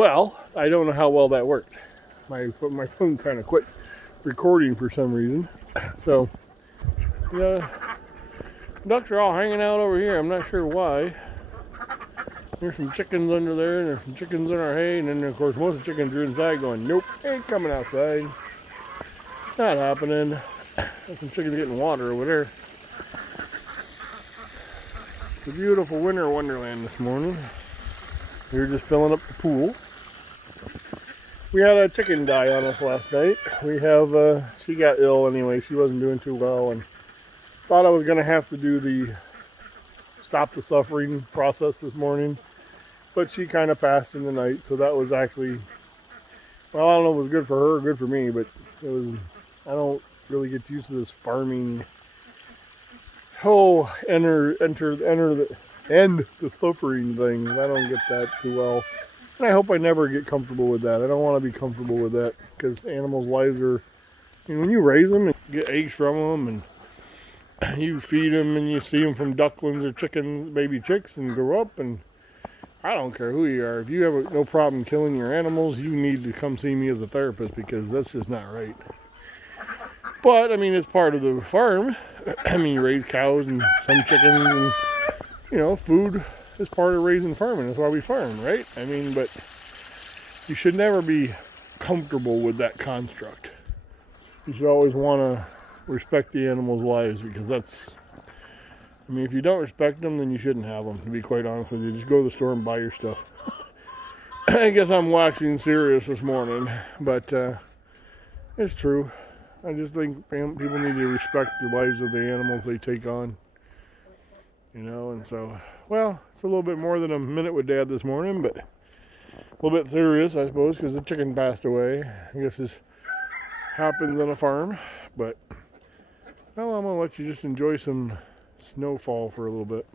Well, I don't know how well that worked. My phone kind of quit recording for some reason. So the ducks are all hanging out over here. I'm not sure why. There's some chickens under there, and there's some chickens in our hay, and then of course most of the chickens are inside going, nope, ain't coming outside. Not happening. There's some chickens getting water over there. It's a beautiful winter wonderland this morning. We were just filling up the pool. We had a chicken die on us last night. She got ill anyway. She wasn't doing too well, and thought I was going to have to do the stop the suffering process this morning. But she kind of passed in the night, so that was actually, well, I don't know if it was good for her or good for me, but it was, I don't really get used to this farming, end the suffering thing. I don't get that too well. And I hope I never get comfortable with that. I don't want to be comfortable with that, because animals' lives are, when you raise them and get eggs from them, and you feed them, and you see them from ducklings or chickens, baby chicks, and grow up, and I don't care who you are. If you have no problem killing your animals, you need to come see me as a therapist, because that's just not right. But, I mean, it's part of the farm. I mean, you raise cows and some chickens, and, food is part of raising farming. That's why we farm, right? I mean, but you should never be comfortable with that construct. You should always want to respect the animals' lives, because if you don't respect them, then you shouldn't have them, to be quite honest with you. Just go to the store and buy your stuff. I guess I'm waxing serious this morning, but it's true. I just think people need to respect the lives of the animals they take on. And so, well, it's a little bit more than a minute with Dad this morning, but a little bit serious, I suppose, because the chicken passed away. I guess this happens on a farm, but, well, I'm going to let you just enjoy some snowfall for a little bit.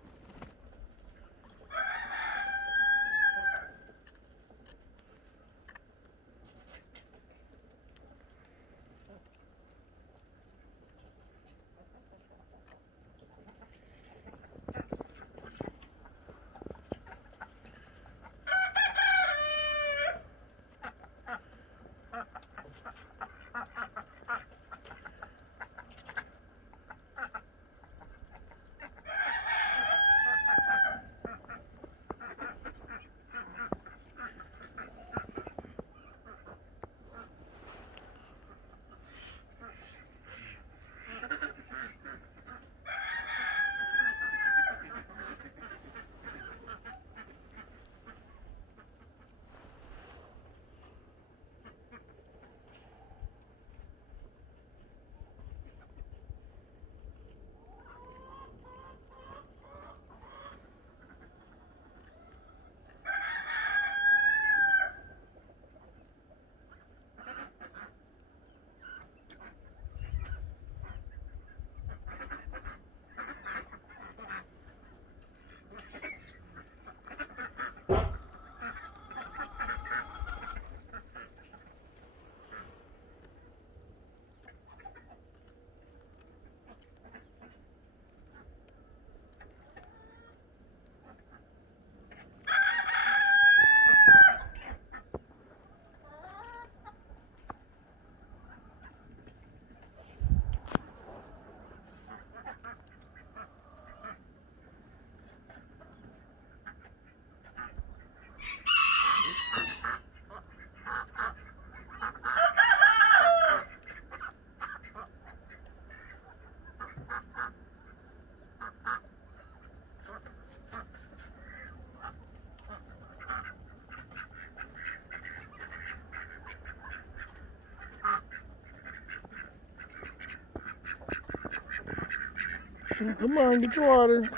Come on, get your water.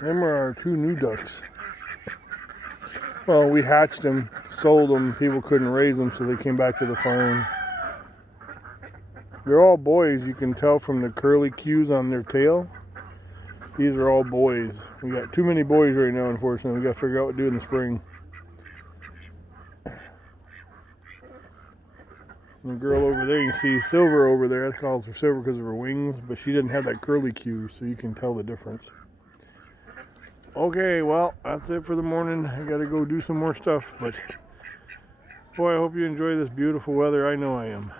Them are our two new ducks. Well, we hatched them, sold them, people couldn't raise them, so they came back to the farm. They're all boys, you can tell from the curly cues on their tail. These are all boys. We got too many boys right now, unfortunately. We got to figure out what to do in the spring. And the girl over there, you can see Silver over there. I call her Silver because of her wings, but she didn't have that curly cue, so you can tell the difference. Okay, well, that's it for the morning. I gotta go do some more stuff, but boy, I hope you enjoy this beautiful weather. I know I am.